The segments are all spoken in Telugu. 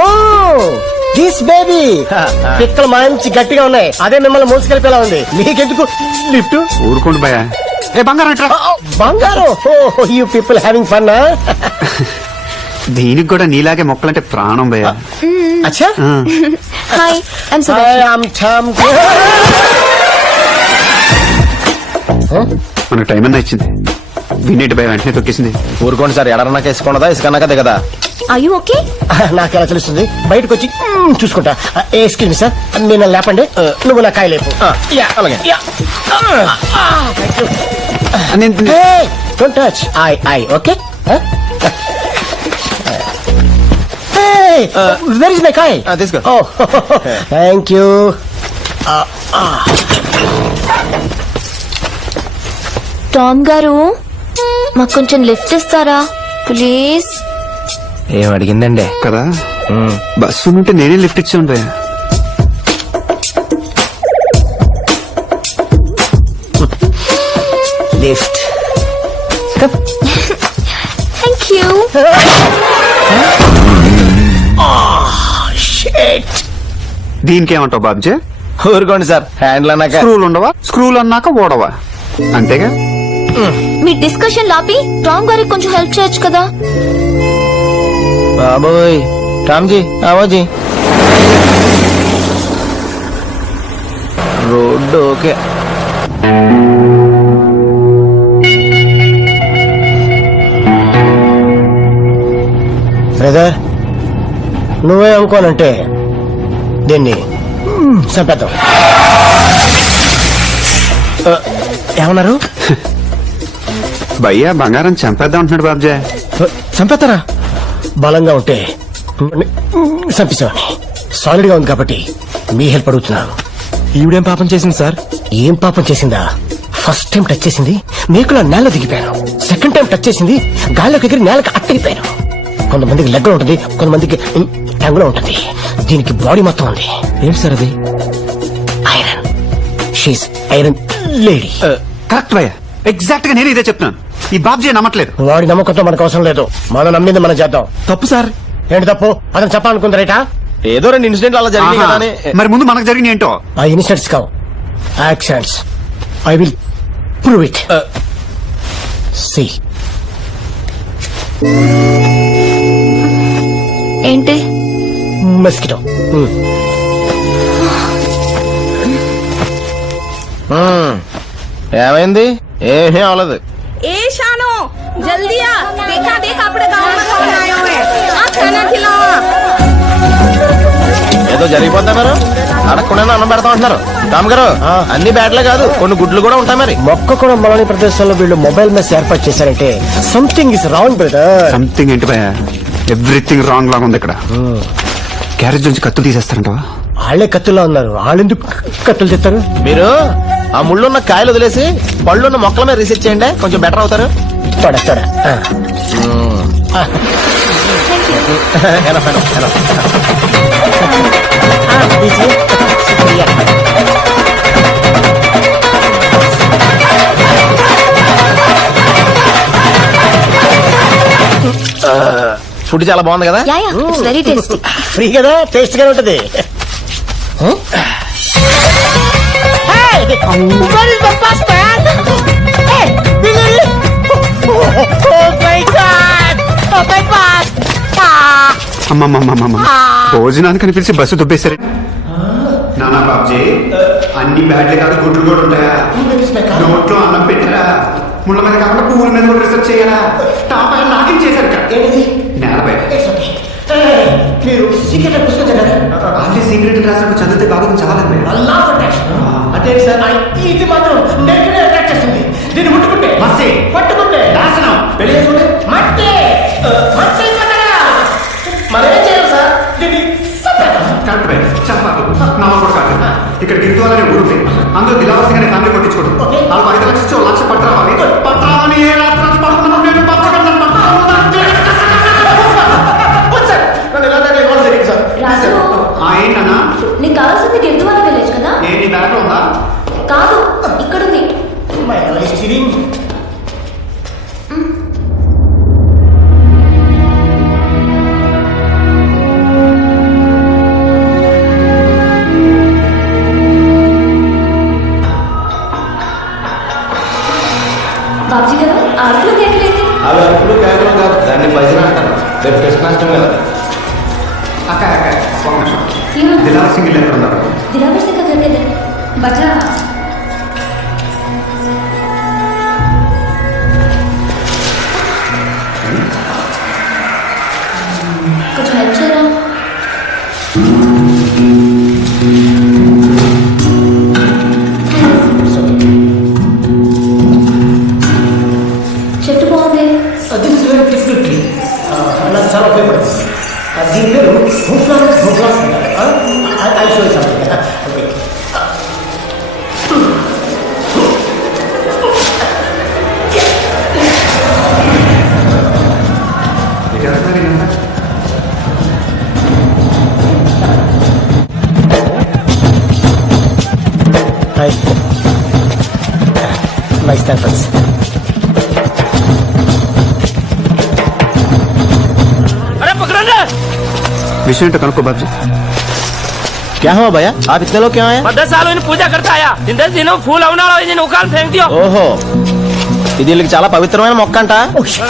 ఓ దిస్ బేబీ పిక్కలు మంచి గట్టిగా ఉన్నాయి. అదే మిమ్మల్ని మోసుకెళ్ళిపోయేలా ఉంది. మీకెందుకు లిఫ్ట్? ఊరుకోండి భయ. ఏ బంగారం ఎట్రా? బంగారం. You people having fun. దీనికి కూడా నీలాగే మొక్కలంటే ప్రాణం భయ. అచ్చా హాయ్ ఐమ్ మనకు టైం అన్నా ఇచ్చింది. వినేటి భయ వెంటనే తొక్కేసింది. ఊరుకోండి సార్. ఎడరన్నాక ఇసుకున్నదా ఇసుకన్నాక దిగదా? Are you okay? నాకు ఎలా తెలుస్తుంది? బయటకు వచ్చి చూసుకుంటా. ఎక్స్క్యూజ్ మీ సార్, నేను లేపండి. నువ్వు నా కాయ లేపు. అలాగే. Don't touch. I okay. Where is my కాయ్? తీసుకో. Thank you. టామ్ గారు మాకు కొంచెం లిఫ్ట్ ఇస్తారా ప్లీజ్? ఏం అడిగిందండి కదా బస్సు నుండి నేనే లిఫ్ట్ ఇచ్చాను భయ. లిఫ్ట్. Thank you. దీనికేమంటావు బాబ్జే? ఊరుకోండి సార్. హ్యాండిల్ అన్నాక స్క్రూలు ఉండవా? స్క్రూలు అన్నాక ఓడవా? అంతేగా. మీ డిస్కషన్ లాపి టామ్ గారికి కొంచెం హెల్ప్ చేయొచ్చు కదా? బాబోయ్ రామ్జీ ఆవాజీ. Road okay. బ్రదర్ నువ్వే అనుకోనంటే దీన్ని చంపేద్దాం. ఏమన్నారు? భయ్యా బంగారం చంపేద్దాం అంటున్నాడు బాబ్జే. చంపేస్తారా? బలంగా ఉంటే చంపేసేవాడిని. సాలిడ్ గా ఉంది కాబట్టి మీ హెల్ప్ అడుగుతున్నాను. ఈవిడేం పాపం చేసింది సార్? ఏం పాపం చేసిందా? ఫస్ట్ టైం టచ్ చేసింది మేకులో నేల దిగిపోయాను. సెకండ్ టైం టచ్ చేసింది గాల్లోకి ఎగిరి నేలకు అట్టగిపోయాను. కొంతమందికి లెగ్ ఉంటుంది, కొంతమందికి టంగులో ఉంటుంది. దీనికి బాడీ మొత్తం ఉంది. ఏంటి సార్ అది? Iron. She's iron lady. Correct భయ్యా. ఎగ్జాక్ట్ గా నేను ఇదే చెప్తున్నాను. ఈ బాబ్జీ నమ్మట్లేదు. వాడి నమ్మకంతో మనకు అవసరం లేదు. మనం నమ్మింది మనం చేద్దాం. తప్పు సార్. ఏంటి తప్పు? అతను చెప్పాలనుకుంది రైటా? ఏదో 2 ఇన్సిడెంట్లు అలా జరిగింది ఆహా. కదా అని. మరి ముందు మనకు జరిగింది ఏంటో? ఆ ఇన్సిడెంట్స్ కావు, accidents. I will prove it. See ఏంటి? మస్కిటో. ఏమైంది? ఏమీ అవలేదు. ए शानो जल्दी आ, देखा देख अपने गाँव में कौन आया है। आ खाना खिलाओ। ఏదో జరిగిపోతా మరి అడగకుండా అన్నం పెడతా ఉంటున్నారు. రామ్ గారు అన్ని బ్యాట్లే కాదు, కొన్ని గుడ్లు కూడా ఉంటాయి. మరి మొక్క కూడా మొలని ప్రదేశంలో వీళ్ళు మొబైల్ మెస్ ఏర్పాటు చేశారంటే something is wrong brother. Something ఏంటి భయ్యా? ఎవ్రీథింగ్ రాంగ్ లాగా ఉంది ఇక్కడ. క్యారేజ్ నుంచి కత్తులు తీసేస్తారంటవా? వాళ్ళే కత్తుల్లో ఉన్నారు. వాళ్ళెందుకు కత్తులు తెస్తారు? మీరు ఆ ముళ్ళున్న కాయలు వదిలేసి పళ్ళున్న మొక్కల మీద రీసెర్చ్ చేయండి, కొంచెం బెటర్ అవుతారు. తోడ తోడ. Enough, enough, enough. ఫుడ్ చాలా బాగుంది కదా? Yeah yeah it's very tasty. Free కదా, టేస్ట్ గానే ఉంటది. అమ్మమ్మమ్మమ్మ భోజనానికి అనిపించి బస్సు దుబ్బేశారు. నానా బాబ్జీ అన్ని బ్యాడ్లే కాదు, గుడ్లు కూడా ఉంటాయా? నోట్లో అన్నం పెట్టరా? ముళ్ళ మీద కాకుండా పువ్వుల మీద కూడా రీసెర్చ్ చేయరా? టాప్ లాగింగ్ చేశారు నేలపై. మీరు సీక్రెట్ పుస్తకం చదివారా? అన్ని సీక్రెట్ రాసినట్టు చదివితే బాగుంది. చాలా అంటే సార్ ఇది మాత్రం నెగిటివ్ అట్రాక్ట్ చేస్తుంది. దీన్ని ముట్టుకుంటే మస్సే, పట్టుకుంటే నాశనం. పెళ్లి చేసుకుంటే మట్టి మట్టి పట్టరా. మరేం చేయాలి సార్? దీన్ని కరెక్ట్ బై. చెప్పాలి నమ్మ కూడా కాదు. ఇక్కడ గిరిజాలనే ఊరుంది. అందరూ దిలావసిగానే ఫ్యామిలీ కొట్టించుకోడు. వాళ్ళు 5 లక్షలు ఇచ్చి 1 లక్ష పట్టరావాలి. పట్టరావని ఏ రాత్రి పడుతున్నాను నేను పట్టగలను. రాజు ఏంటన్నా? నీకు కావాల్సింది గిర్దువాల విలేజ్ కదా? ఏంటి బ్యాగ్ ఉందా? కాదు, ఇక్కడుంది. అక్క ఒక నిమిషం దిలావర్ సింగ్ ఇల్లు ఎక్కడ ఉన్నారు? दिलावर सिंह का घर किधर? बचा कुछ हेल्प चाहिए? చెట్టు బాగుంది. This is very typical tree. నాకు చాలా ఉపయోగపడుతుంది. దీని పేరు హుఫ్లాస్ అంటారు. I show something. ఓకే. ఎటు వెళ్తున్నారు వీళ్ళంతా? హాయ్. Nice temples. విషయం ఏంటో కనుక్కో బాబ్జీ. क्या हुआ भैया आप इतने लोग क्या आए 10 साल इन पूजा करता आया इन 10 दिनों फूल అవునాలో ఇది ఉకాల్ ఫేంక్ దియో ఓహో ఇది వీళ్ళకి చాలా పవిత్రమైన మొక్క అంట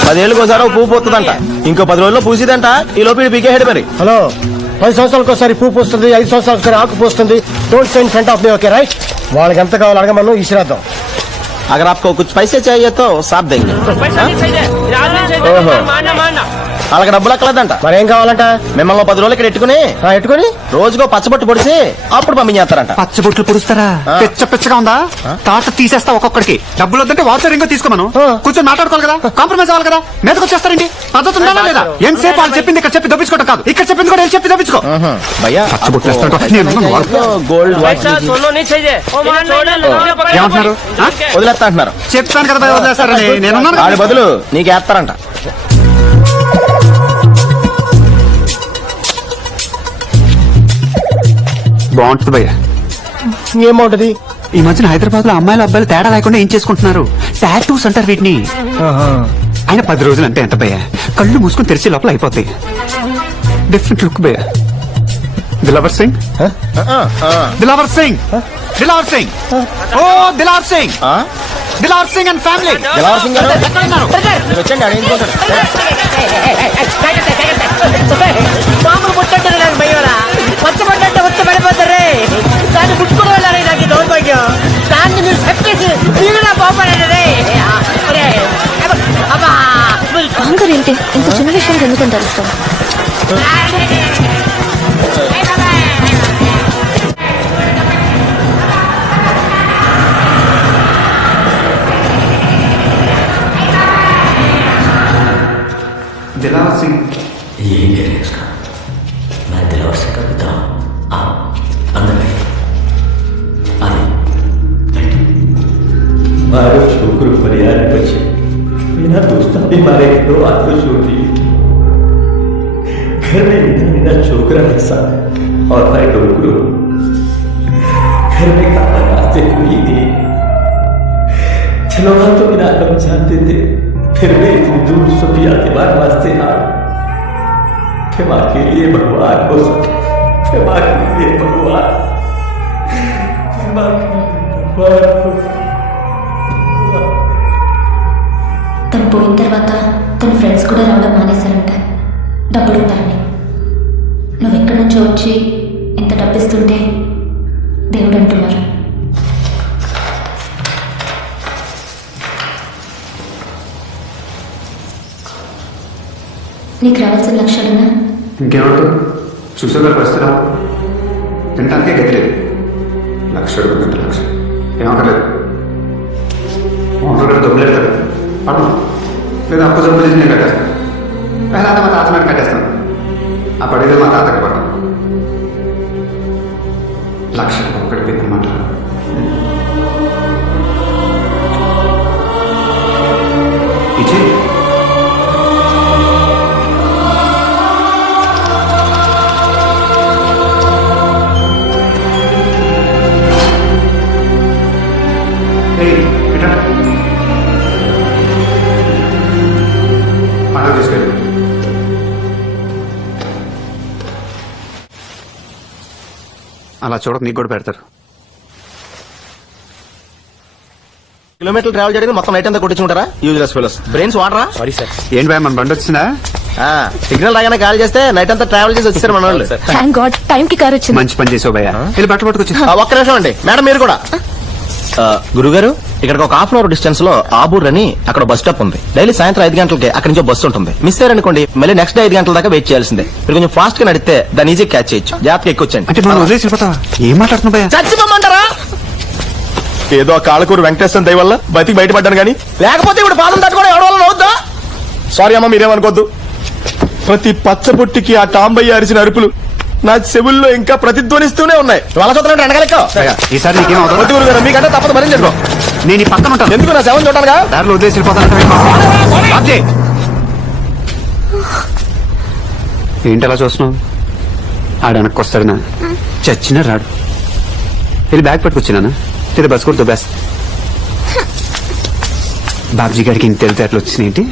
10 ఏళ్ళకి ఒకసారి పువ్వు పోతుందంట ఇంకో 10 రోజుల్లో పూసిదంట ఈ లోపు పీకేహెడ్ మరి హలో, 10 సంవత్సరాలకు ఒకసారి పువ్వు పూస్తుంది, 5 సంవత్సరాలకు ఒకసారి ఆకు పూస్తుంది. Don't say in front of me, okay right? వాళ్ళకి ఎంత కావాలో అడగమను, ఇసిరేద్దాం. अगर आपको कुछ पैसे चाहिए तो साफ देंगे पैसा नहीं चाहिए राज नहीं चाहिए ओहो। मानना मानना వాళ్ళకి డబ్బులు అక్కలేదంట మరేం కావాలంట? మిమ్మల్ని 10 రోజులు ఇక్కడ ఎట్టుకుని ఎట్టుకొని రోజుకో పచ్చబొట్టు పొడిచి అప్పుడు పంపించేస్తారంట పచ్చబొట్లు పురుస్తారా? ఆ. పిచ్చగా ఉందా? తాట తీసేస్తా ఒక్కొక్కడికి. డబ్బులు వద్దంటే వాచర్ ఇంకో తీసుకోమను. ఆ. కూర్చొని మాట్లాడుకోవాలి కదా, కాంప్రమైజ్ అవ్వాలి కదా. మీదకి వచ్చేస్తారండి. పద్ధతి ఉందా లేదా? ఎంతసేపు వాళ్ళు చెప్పింది ఇక్కడ చెప్పి దొప్పించుకోవడం కాదు, ఇక్కడ చెప్పింది కూడా వెళ్ళి చెప్పి దొప్పించుకో. భయ్యా పచ్చబొట్లు వేస్తాడు. నేను ఉన్నాను, వాడు. గోల్డ్ వాచ్ पैसा सोनो नहीं चाहिए ओ मानना ఏమంటున్నారు? ఆ? వదిలేస్తా అంటున్నారు చెప్తాను కదా భయ, వదిలేస్తారని. నేనున్నాను వాళ్ళ కదా. బదులు నీకు వేస్తారంట బాగుంటుంది భయ్య. ఏం బాగుంటది? ఈ మధ్యన హైదరాబాద్ లో అమ్మాయిలు అబ్బాయిలు తేడా లేకుండా ఏం చేసుకుంటున్నారు? టాటూస్ అంటారు వీటిని. ఆయన 10 రోజులు అంటే ఎంత భయ్య? కళ్ళు మూసుకొని తెరిచే లోపల అయిపోతాయి. డిఫరెంట్ లుక్ భయ్య. దిలావర్ సింగ్, దిలావర్ సింగ్, దిలావర్ సింగ్, ఓ దిలావర్ సింగ్, దిలావర్ సింగ్ అండ్ ఫ్యామిలీ. దిలావర్ సింగ్ గారు మీరు వచ్చండి అడిగించుకుంటారు మామూలు పుట్టంటారు నాకు భయ్యరా, వచ్చబడ్డంటే వచ్చి పడిపోతారే. దాన్ని పుట్టుకుని వెళ్ళాలి నాకు దౌర్భాగ్యం. దాన్ని మీరు చెప్పేసి మీరు నా బాగుపడండి. అబ్బా కాంగర్ ఏంటి ఇంత చిన్న విషయానికి ఎందుకు తెలుస్తాం? दिलावर सिंह, ये कह रहे हैं उसका मैं दिलावर सिंह का पिता हूं। आप अंदर बैठिए आइए बैठिए मारो छोकरो परिवार बचे बिना दोस्तों भी मारे दो हाथ को छोड़ दिए घर में बिना छोकरा ऐसा और भाई डोकरो घर में खाना खाते हुई नहीं चलो हम तो बिना कम जानते थे फिर भी इतनी दूर सुफिया के बाद वास्ते हार क्षमा के लिए भगवान को क्षमा के लिए भगवान क्षमा के लिए भगवान को తను పోయిన తర్వాత తన ఫ్రెండ్స్ కూడా రావడం మానేశారంట డబ్బులు ఇస్తారని. నువ్వు ఎక్కడి నుంచో వచ్చి ఇంత డబ్బిస్తుంటే దేవుడు అంటున్నారు. నీకు రావాల్సిన లక్షలున్నా ఇంకేమంటారు? చూసేవారు పరిస్థితి తినటానికే గతి లేదు. లక్ష అడుగుతుంటే లక్ష ఏమక్కర్లేదు. ఓనర్ డబ్బులు లేదు కదా, పడు లేదా అప్పు జబ్బు చేసి నేను కట్టేస్తాను. లేదా మా తాత మీద కట్టేస్తాను. ఆ పడేదో మా తాతకి పడను. లక్ష ఒక్కటి పోయిందన్నమాట. ఇచ్చి పండుగ తీసుకెళ్ళి అలా చూడక నీకు కూడా పెడతారు. కిలోమీటర్లు ట్రావెల్ చేయడానికి మొత్తం నైట్ అంతా కొట్టించుకుంటారా యూజ్లెస్ ఫెలోస్ బ్రెయిన్స్ వాడరా సారీ సార్. ఏంటి భయ, మన బండి వచ్చిందా? సిగ్నల్ రాగానే కాల్ చేస్తే నైట్ అంతా ట్రావెల్ చేసి వచ్చారు మన వాళ్ళు. థ్యాంక్ గాడ్ టైం కి కార్ వచ్చింది. మంచి పని చేసావు భయ్యా. వెళ్ళి బట్టలు పట్టుకొచ్చి. ఒక్క నిమిషం అండి మేడం, మీరు కూడా. గురుగారు, ఇక్కడికి ఒక 1/2 అవర్ డిస్టెన్స్ లో ఆబూర్ అని అక్కడ బస్ స్టాప్ ఉంది. డైలీ సాయంత్రం 5 గంటలకి అక్కడి నుంచి బస్సు ఉంటుంది. మిస్ అయ్యారనుకోండి మళ్ళీ నెక్స్ట్ డే 5 గంటల దాకా వెయిట్ చేయాల్సిందే. మీరు కొంచెం ఫాస్ట్ గా నడితే దాన్ని ఈజీ క్యాచ్ చేయొచ్చు. జాగ్రత్తగా ఎక్కొచ్చండి. అంటే మనం వదిలేసి వెళ్ళిపోతావా? ఏం మాట్లాడుతున్నావు భయ్యా? చచ్చిపోమంటారా? ఏదో కాళ్ళకూరు వెంకటేశ్వర దయ వల్ల బతికి బయటపడ్డాను కానీ లేకపోతే ఇప్పుడు పాదం తట్టుకోవడం ఎవరి వల్ల అవుద్దా? సారీ అమ్మా, మీరేమనుకోద్దు. ప్రతి పచ్చబుట్టికి ఆ టాంబయ్య అరిచిన అరుపులు నా చెవుల్లో ఇంకా ప్రతిధ్వనిస్తూనే ఉన్నాయి. వాళ్ళ చూద్దాం అనగలెక్క. భయ్యా, ఈసారి నీకేం అవుతుంది? వద్దు గురుగారు, మీకంటే తప్పదు మరీ చెప్పుకో. నేను ఈ పక్కన ఉంటాను. ఎందుకు నా శవం చూడాలిగా? దారిలో వదిలేసి వెళ్ళిపోతాను. ఏంటి అలా చూస్తున్నావు? ఆడ వెనక్కి వస్తాడనా? చచ్చినా రాడు. వెళ్ళి బ్యాగ్ పట్టుకొచ్చినా లేదా బస్ కూడా బెస్ట్. బాబ్జీ గారికి ఇంత తెలితే అట్లా వచ్చినాయి ఏంటి?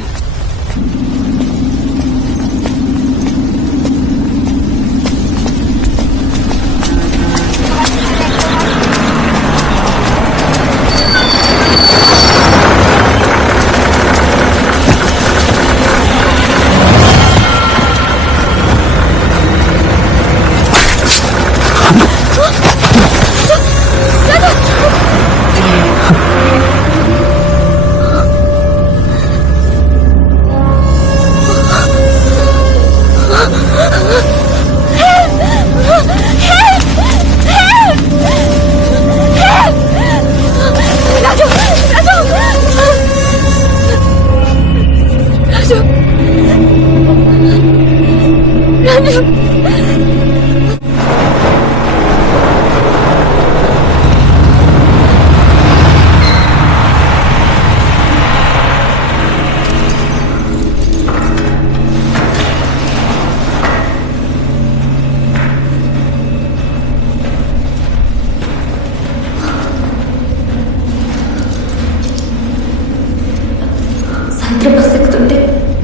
సాయంత్రం బస్ ఎక్కుతుంటే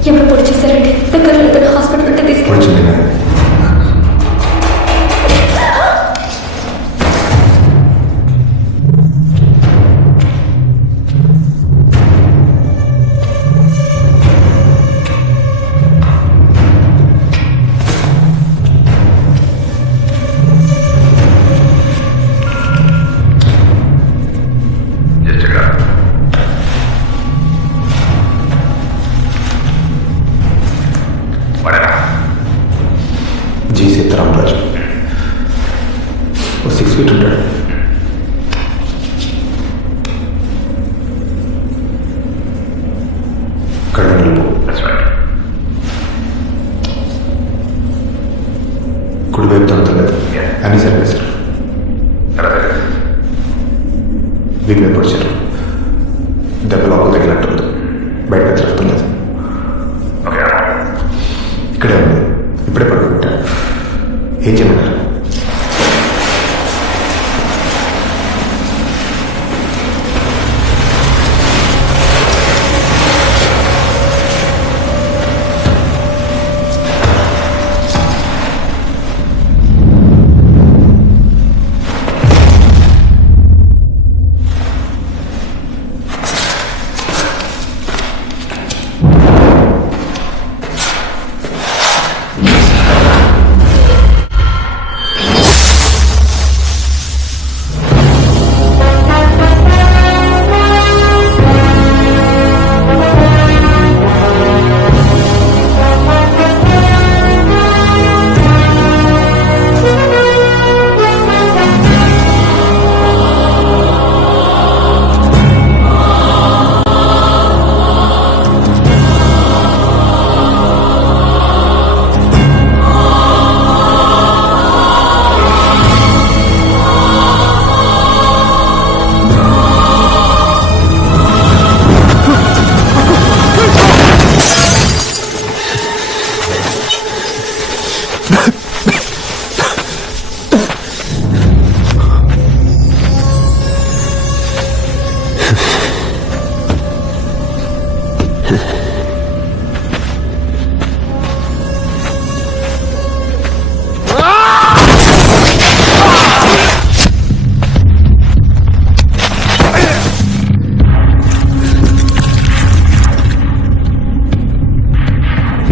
ఎవరు పొడి చేశారండి. దగ్గరలో ఏదైనా హాస్పిటల్ ఉంటే తీసుకెళ్ళి. జీ సీతారామరాజు 6 feet ఉంటాడు. కళ్ళ కుడివైపు తొందరలేదు అన్ని సర్వేశారు. వీళ్ళు పొడిచారు. దెబ్బ లోపల తగినట్టుంది. బయట తిరుగుతులేదు. ఇక్కడే ఉంది. ఇప్పుడే పడుకుంటా. ఏం చేయమంటారు?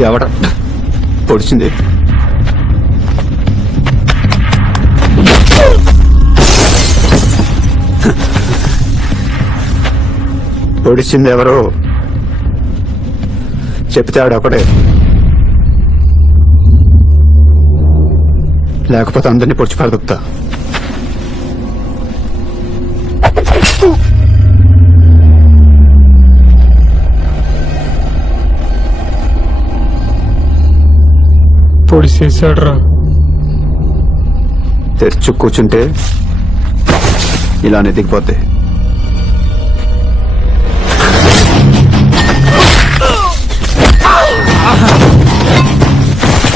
ఎవడ పొడిచింది పొడిచింది ఎవరో చెప్తే ఆడొకడే, లేకపోతే అందరినీ పొడిచి పడదుపుతా. పొడి చేశాడు రా. తెరుచు కూర్చుంటే ఇలానే దిగిపోతే.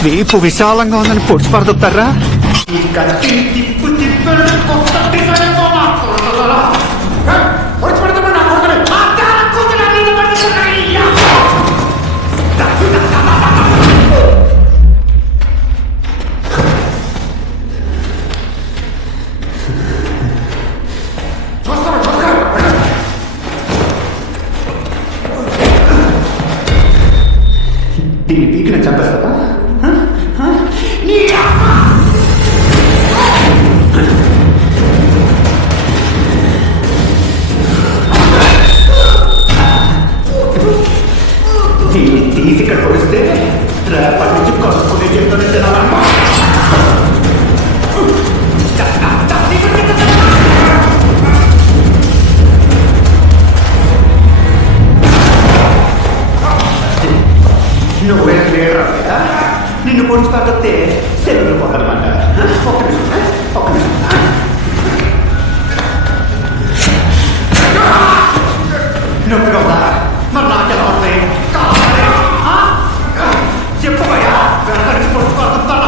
వీపు విశాలంగా ఉందని పొడిచి పడదుపుతారా? ఈ కత్తి తిప్పు తిప్పాడు కొత్త డిజైన్ దీన్ని పీకి నేను చంపేస్తావా? దీన్ని తీసి ఇక్కడ పొడిస్తే రేపటి నుంచి కలుపుకునే చెప్తానే తినాలమ్మా. నువ్వే లేరా? నిన్ను పొడిచి పడితే సెలవులు పోతారన్నమాట. ఒక్క నిమిషం. నొప్పిగా ఉందా? మరి నాకెలా ఉంది? చెప్పబోయా వెనక నుంచి పొడిచి పడుతుందా?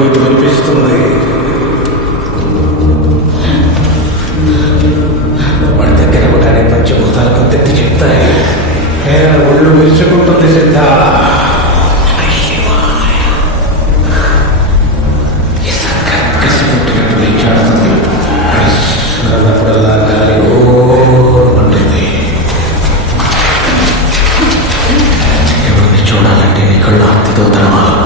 నీకు వినిపిస్తుంది. వాడి దగ్గర ఒకనే పంచభూతాలకు తెచ్చి చెప్తాయి. ఒళ్ళు విరుచుకుంటుంది సిద్ధ. కసిపెట్టినట్టు నిల్చాడుతుంది. అన్నప్పుడల్లా గాలి ఉంటుంది. ఎవరిని చూడాలంటే నీ కళ్ళు ఆర్తితో తరవాలి.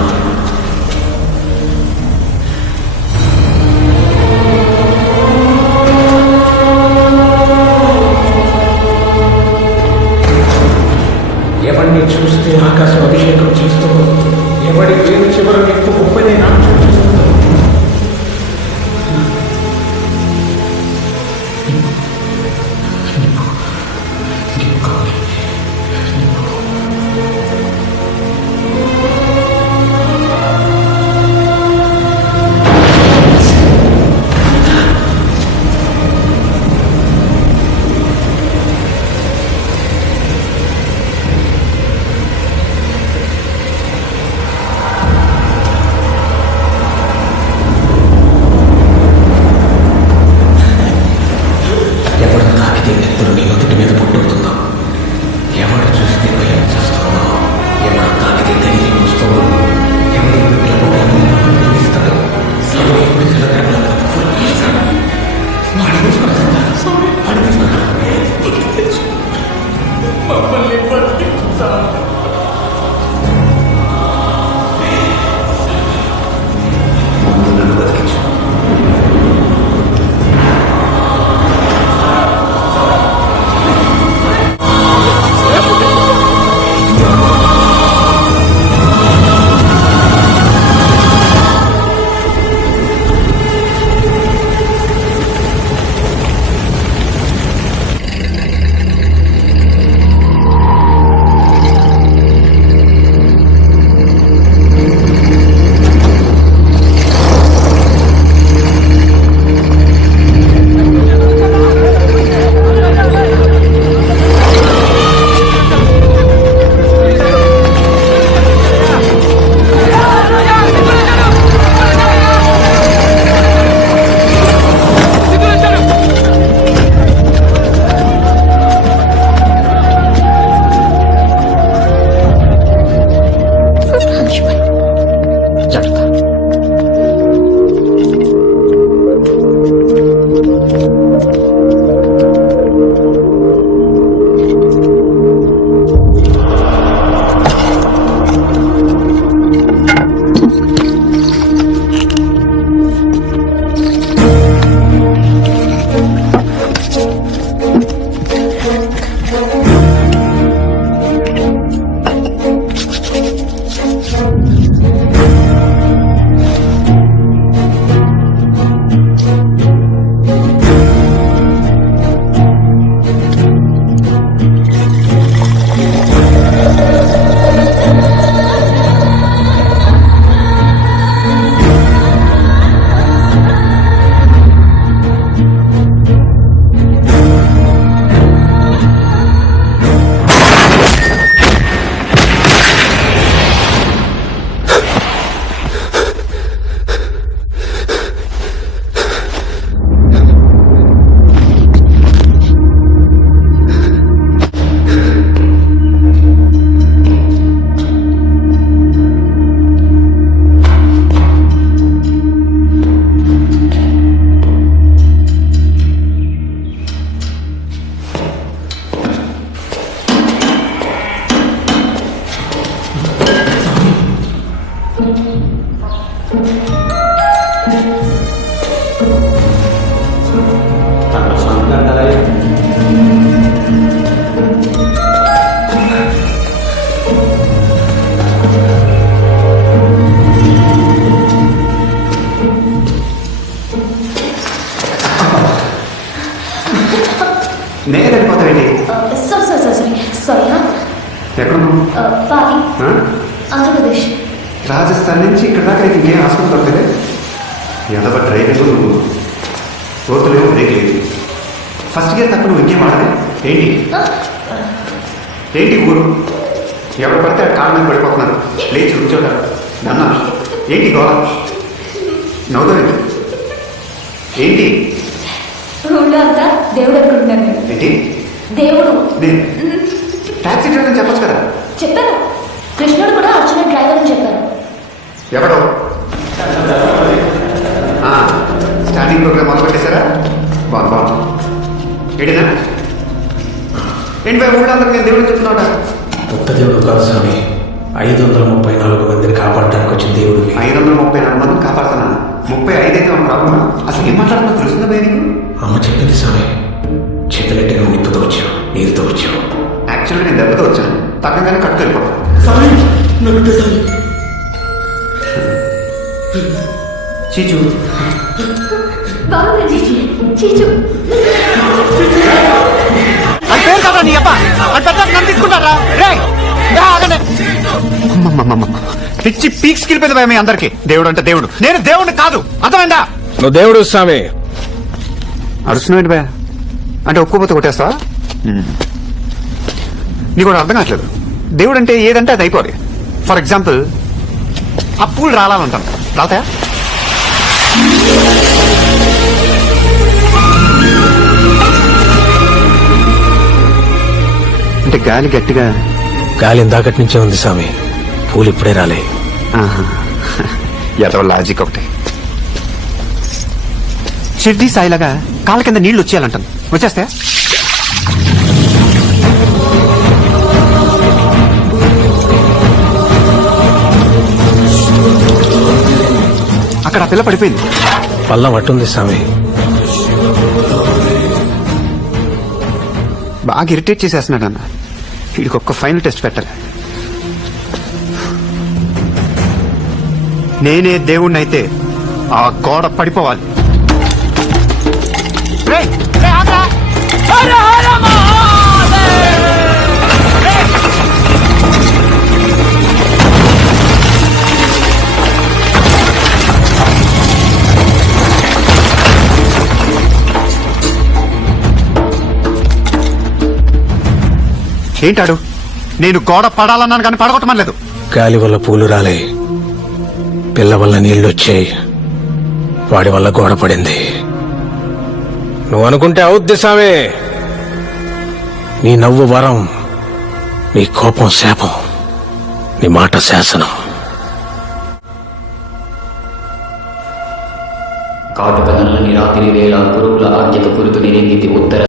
ఎవరిని చూస్తే ఆకాశం సారీ ఎక్కడున్నావు? పాలి ఆ? ఆంధ్రప్రదేశ్. రాజస్థాన్ నుంచి ఇక్కడ దాకా నీకు ఇంకేం హాస్పిటల్ దొరకదే? ఎదవ డ్రైవింగ్ నువ్వు రోడ్డులేమో బ్రేక్ లేదు. ఫస్ట్ గేర్ తప్ప నువ్వు ఇంకేం వాడలే ఏంటి? ఏంటి ఊరు? ఎవరు పడితే ఆ కాళ్ళ మీద పడిపోతున్నారు. లేచి కూర్చోడా అన్న ఏంటి గోళ? నవ్వుతావేంటి? ఏంటి ఊళ్ళో అంతా దేవుడు అనుకుంటున్నాను నేను. ఏంటి? దేవుడు నేను టాక్సీ డ్రైవర్ అని చెప్పచ్చు కదా? చెప్పాను. కృష్ణుడు కూడా అర్జున డ్రైవర్ అని చెప్పారు. ఎవడో స్టాండింగ్ ప్రోగ్రామ్ మొదలు పెట్టేశారా? బాగుంది ఏంటినా? ఏంటి బాయ్ ఊళ్ళో అందరికి నేను దేవుడు చెప్తున్నాడా? కొత్త దేవుడు కాదు స్వామి, 534 మందిని కాపాడడానికి వచ్చిన దేవుడు. 534 మందిని కాపాడుతున్నాను. 35 అయితే మనం రాకుండా అసలు ఏం మాట్లాడుతున్నా తెలుస్తుందా భయ నీకు? అమ్మ చెప్పింది స్వామి, చేతులెట్టే నువ్వు నిప్పుతో వచ్చావు, నీరుతో వచ్చావు. యాక్చువల్గా నేను దెబ్బతో వచ్చాను, తగ్గగానే కట్టుకెళ్ళిపోతాను. చీచు బాగుంది చీచు. చీచు అది పేరు కదా నీ అబ్బ, అది పెద్ద నన్ను తీసుకుంటారా రే? ఆగండి. పిచ్చి పీక్స్ కిలిపోయింది భయ మీ అందరికి. దేవుడు అంటే దేవుడు, నేను దేవుడిని కాదు, అర్థమైందా? నువ్వు దేవుడు స్వామి. అరుస్తున్నావు భయ అంటే ఒప్పుకోపోతే కొట్టేస్తావా? నీకు కూడా అర్థం కావట్లేదు. దేవుడు అంటే ఏదంటే అది అయిపోవాలి. ఫర్ ఎగ్జాంపుల్ ఆ పూలు రాలాలంటాను, రాతాయా? అంటే గాలి గట్టిగా గాలి ఇందాకటి నుంచే ఉంది స్వామి, పూలు ఇప్పుడే రాలే. ఎదో లాజిక్ ఒకటి. షిర్డీ సాయిలాగా కాళ్ళ కింద నీళ్లు వచ్చేయాలంటాను, వచ్చేస్తే అక్కడ ఆ పిల్ల పడిపోయింది. పల్లం అట్టుంది స్వామి. బాగా ఇరిటేట్ చేసేస్తున్నాడు అన్న. వీడికి ఒక్క ఫైనల్ టెస్ట్ పెట్టాలి. నేనే దేవుణ్ణి అయితే ఆ గోడ పడిపోవాలి. రేయ్, రేయ్, ఆగ్రా. హర హర మహాదేవ్. రేయ్. ఏంటాడు? నేను గోడ పడాలన్నాను కానీ పడగొట్టమనలేదు. గాలి వల్ల పూలు రాలే, పిల్ల వల్ల నీళ్లు వచ్చాయి, వాడి వల్ల గోడ పడింది. నువ్వు అనుకుంటే అవుద్ది స్వామి. నీ నవ్వు వరం, నీ కోపం శాపం, నీ మాట శాసనం. కాటుక నల్లని రాత్రి వేళ కురుకుల ఆజ్ఞత కురుతు నిరింగితి ఉత్తర